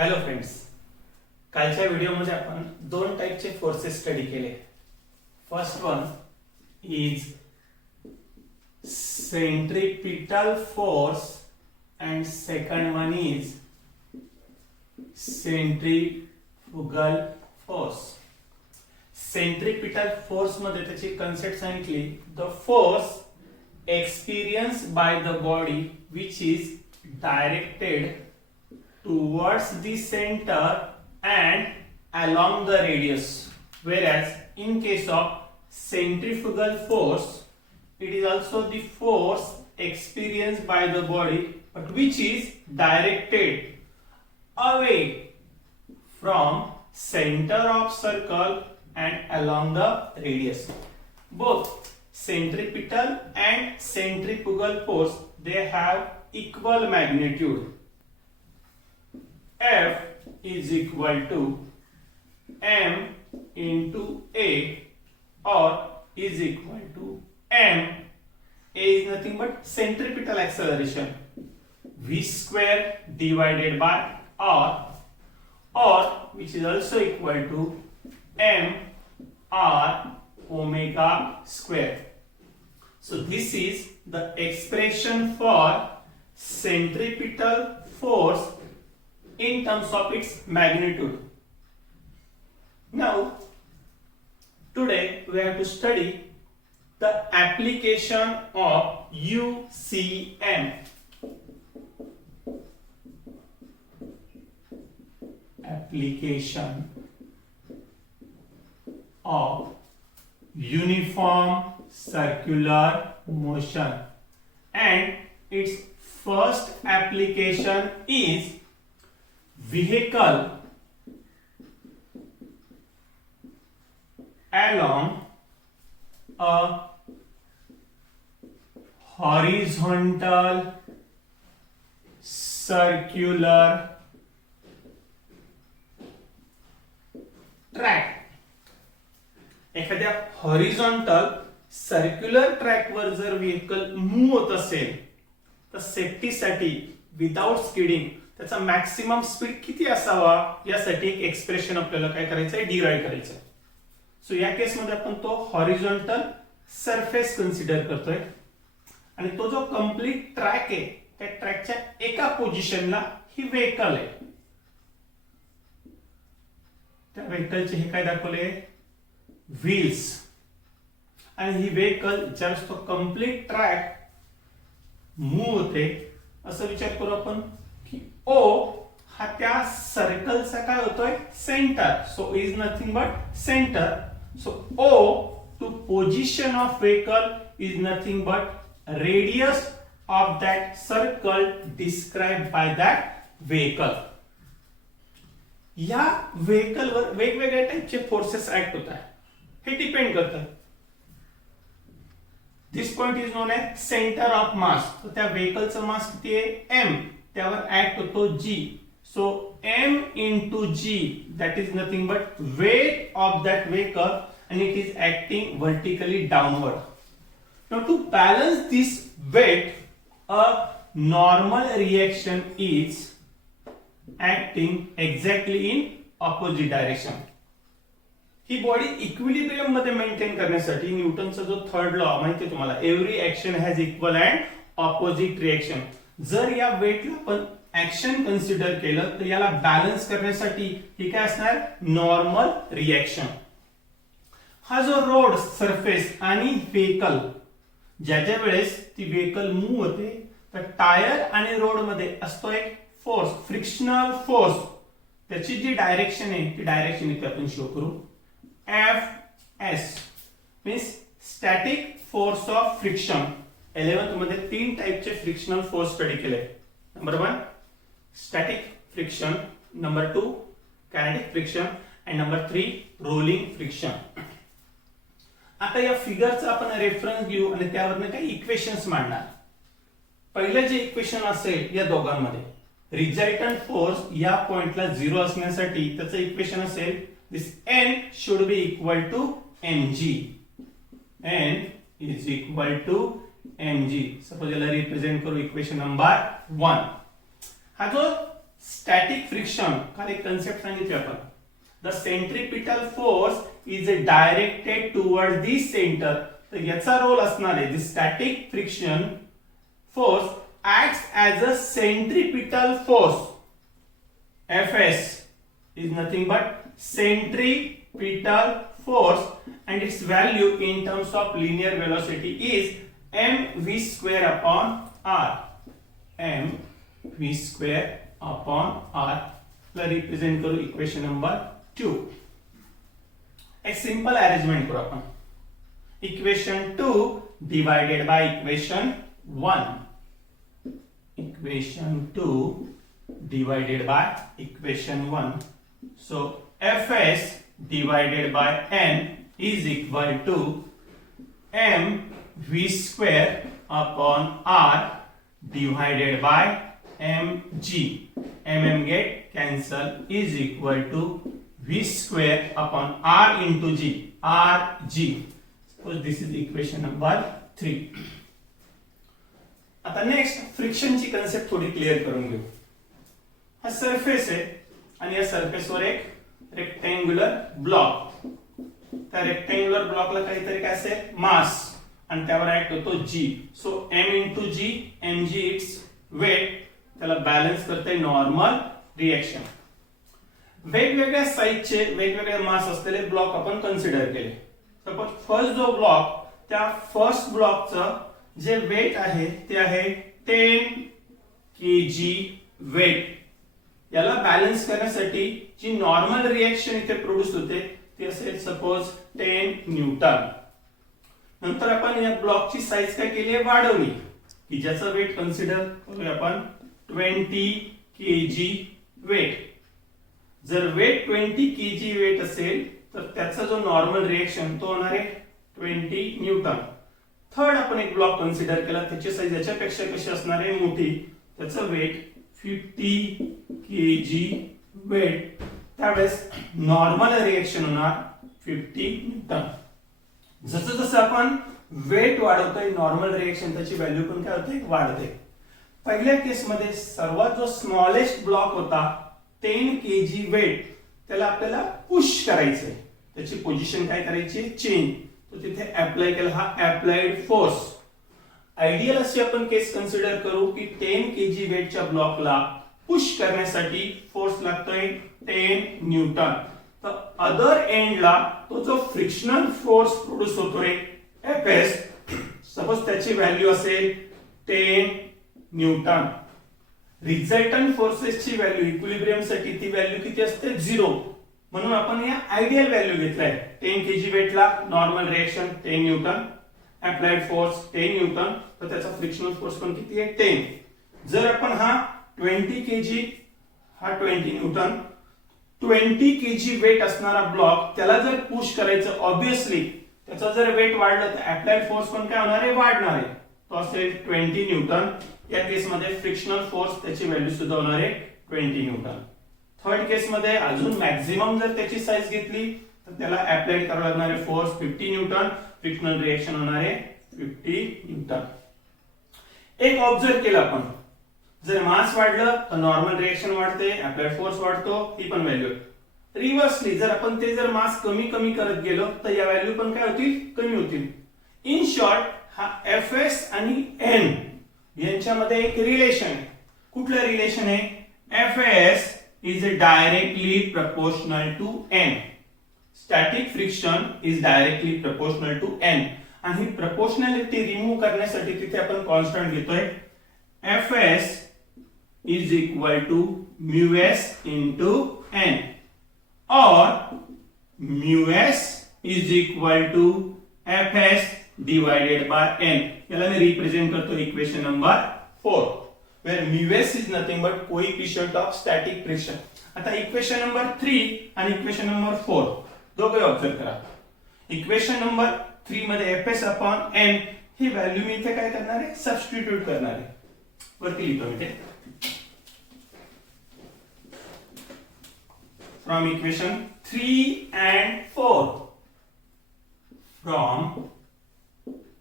Hello friends, कालच्या व्हिडिओमध्ये आपण दोन टाइपचे फोर्सेस स्टडी केले. First one is centripetal force and second one is centrifugal force. Centripetal force मध्ये त्याची कन्सेप्ट सांगितली, the force experience by the body which is directed towards the center and along the radius, whereas in case of centrifugal force it is also the force experienced by the body but which is directed away from center of circle and along the radius. Both centripetal and centrifugal force, they have equal magnitude. F is equal to m into a or is equal to m. A is nothing but centripetal acceleration, v square divided by r, or which is also equal to m r omega square. So this is the expression for centripetal force in terms of its magnitude. Now, today we have to study the application of UCM. Application of uniform circular motion, and its first application is vehicle along a horizontal circular track. एखाद्या horizontal circular track वर जर vehicle move होत असेल तर सेफ्टीसाठी without skidding त्याचा maximum speed किती असावा यासाठी एक एक्सप्रेशन आपल्याला काय करायचं आहे, डिराइव्ह करायचं आहे. सो या केस मध्ये आपण तो हॉरिझॉन्टल सरफेस कन्सिडर करतोय आणि तो जो कंप्लीट ट्रॅक आहे त्या ट्रॅकच्या एका पोझिशनला ही व्हेकल आहे. त्या व्हेकलचे हे काय दाखवले, व्हील्स, आणि ही व्हेकल ज्यावेळेस तो कंप्लीट ट्रॅक मूव्ह होते असं विचार करू आपण की O हा त्या सर्कलचा काय होतोय, center. So is nothing but center. So O to position of vehicle is nothing but radius of that circle describe by that vehicle. या व्हेकलवर वेगवेगळ्या टाइपचे फोर्सेस ऍक्ट होत आहेत. हे डिपेंड करतं. This point is known as centre of mass. तर त्या व्हेकलचं मास किती आहे, m. त्यावर ऍक्ट होतो g. So m into g, that is nothing but weight of that vehicle and it is acting vertically downward. Now to balance this weight, a normal reaction is acting exactly in opposite direction. He body equilibrium मध्ये maintain करण्यासाठी न्यूटनचा जो third law माहिती आहे तुम्हाला, every action has equal and opposite reaction. जर या वेटला आपण action consider केलं तर याला बॅलन्स करण्यासाठी ही काय असणार, नॉर्मल रिएक्शन. हा जो रोड सरफेस आणि व्हेकल ज्या वेळेस ती व्हेकल मूव्ह होते तर टायर आणि रोड मध्ये असतो एक फोर्स, फ्रिक्शनल फोर्स. त्याची जी डायरेक्शन आहे ती डायरेक्शन इथे आपण शो करू. FS means static force of friction. 11th मध्ये तीन टाइपचे फ्रिक्शनल फोर्स स्टडी केले. Number 1 static friction, number 2 kinetic friction आणि नंबर 3 रोलिंग फ्रिक्शन. आता या फिगरचा आपण रेफरन्स घेऊ आणि त्यावरनं काही इक्वेशन्स मांडणार. पहिलं जे इक्वेशन असेल या दोघांमध्ये, रिझल्टंट फोर्स या पॉइंटला 0 असण्यासाठी त्याचं इक्वेशन असेल this n should be equal to mg. n is equal to mg. Suppose याला रिप्रेझेंट करू इक्वेशन नंबर 1. हा जो स्टॅटिक फ्रिक्शन काल एक कन्सेप्ट सांगितली आपण. The centripetal force is directed toward this centre. तर याचा रोल असणार आहे, the static friction force acts as a centripetal force. Fs is nothing but centripetal force and its value in terms of linear velocity is mv square upon r. mv square upon r ला represent करू equation number 2. एक simple arrangement करू आपण. Equation 2 divided by equation 1. Equation 2 divided by equation 1. So Fs divided by n is equal to mv square upon r divided by mg. mm get cancel is equal to v square upon r into g. rg. So this is equation number 3. आता next फ्रिक्शनची concept थोडी clear करून घेऊ. हा surface आहे आणि या सरफेसवर एक रेक्टँग्युलर ब्लॉक. त्या रेक्टँग्युलर ब्लॉकला काहीतरी काय असेल मास आणि त्यावर ऍक्ट होतो जी. सो m इंटू जी, mg इट्स वेट. त्याला बॅलन्स करते नॉर्मल रिएक्शन. वेगवेगळ्या साईजचे वेगवेगळे मास असलेले ब्लॉक आपण कन्सिडर केले. सपोज फर्स्ट जो ब्लॉक, त्या फर्स्ट ब्लॉकचं जे वेट आहे ते आहे 10 kg वेट. याला बॅलन्स करण्यासाठी जी नॉर्मल रिएक्शन इथे प्रोड्यूस होते ती असेल सपोज 10 न्यूटन. नंतर आपण या ब्लॉकची साईज काय केली आहे, वाढवली, की ज्याचं वेट कन्सिडर करूया आपण 20 kg वेट. जर वेट 20 kg वेट असेल तर त्याचा जो नॉर्मल रिएक्शन तो होणार आहे 20 न्यूटन. थर्ड आपण एक ब्लॉक कन्सिडर केला, त्याची साईज याच्यापेक्षा कशी असणार आहे, मोठी. त्याचं वेट 50 kg वेट. त्यावेळेस नॉर्मल रिएक्शन होणार 50 न्यूटन. जसं जसं आपण वेट वाढवतोय नॉर्मल रिएक्शन त्याची व्हॅल्यू पण काय होते, वाढते. पहिल्या केसमध्ये सर्वात जो स्मॉलेस्ट ब्लॉक होता 10 kg वेट, त्याला आपल्याला पुश करायचंय. त्याची पोझिशन काय करायची, चेंज. तो तिथे अप्लाय केला, हा अप्लाइड फोर्स. आयडियल अशी आपण केस कन्सिडर करू की 10 kg वेटच्या ब्लॉकला पुश करण्यासाठी फोर्स लागतोय 10 न्यूटन. तर अदर एंडला तो जो फ्रिक्शनल फोर्स प्रोड्यूस होतोय Fs, सपोज त्याची व्हॅल्यू असेल 10 न्यूटन. रिझल्टंट फोर्सेसची व्हॅल्यू इक्विलिब्रियम साठी ती व्हॅल्यू किती असते, 0. म्हणून आपण या आयडियल व्हॅल्यू घेतलाय. 10 kg वेटला normal reaction 10 newton, applied force 10 newton, तर त्याचा फ्रिक्शनल फोर्स पण किती आहे, 10. जर आपण हा 20 kg, हा 20 न्यूटन, 20 kg वेट असणारा ब्लॉक त्याला जर पुश करायचं, ऑब्विसली त्याचा जर वेट वाढलं तर अप्लाइड फोर्स पण काय होणार आहे, वाढणार आहे. तो असेल 20 न्यूटन. या केसमध्ये फ्रिक्शनल फोर्स त्याची व्हॅल्यू सुद्धा होणार आहे 20 न्यूटन. थर्ड केस मध्ये अजून मॅक्झिमम जर त्याची साईज घेतली तर त्याला अप्लाइड करावा लागणार आहे फोर्स 50 न्यूटन. फ्रिक्शनल रिएक्शन होणार आहे 50 न्यूटन. एक ऑब्झर्व केलं आपण, जर मास वाढलं तर नॉर्मल रिएक्शन वाढते, अप्लाइड फोर्स वाढतो, ही पण व्हॅल्यू. रिव्हर्सली जर आपण ते जर मास कमी कमी करत गेलो तर या व्हॅल्यू पण काय होतील, कमी होतील. इन शॉर्ट हा Fs आणि n यांच्यामध्ये एक रिलेशन आहे. कुठलं रिलेशन आहे, Fs is directly proportional to n. Static friction is directly proportional to n. आणि ही proportionality रिमूव्ह करण्यासाठी तिथे आपण कॉन्स्टंट घेतोय Fs is equal to μs into n or μs is equal to Fs divided by n. याला मी represent करतो equation number 4, where μs is nothing but coefficient of static friction. आता equation number 3 आणि equation number 4 दोघे observe करा. Equation number 3 मध्ये Fs upon n ही value मी इथे काय करणार आहे, सबस्टिट्यूट करणार आहे. वरती लिहितो मी ते. From equation 3 and 4, from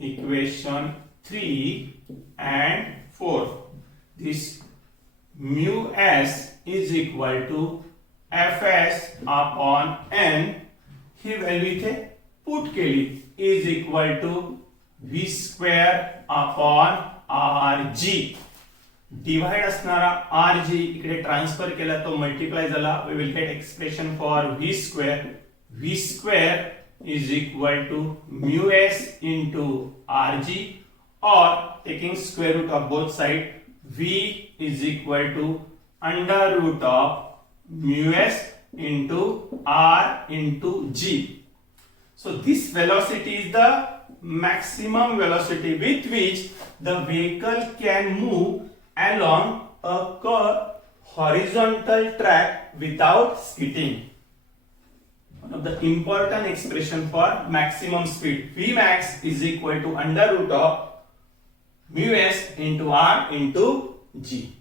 equation 3 and 4, this mu s is equal to fs upon n, ही व्हॅल्यू इथे पुट केली, is equal to v square upon rg. Divide असणारा rg इकडे ट्रान्सफर केला तो मल्टिप्लाय झाला, we will get expression for v square. v square is equal to mu s into rg, और taking square root of both side, v is equal to under root of mu s into r into g. So this velocity is the maximum velocity with which the vehicle can move along a horizontal track without skidding. One of the important expression for maximum speed, Vmax is equal to under root of mu s into r into g.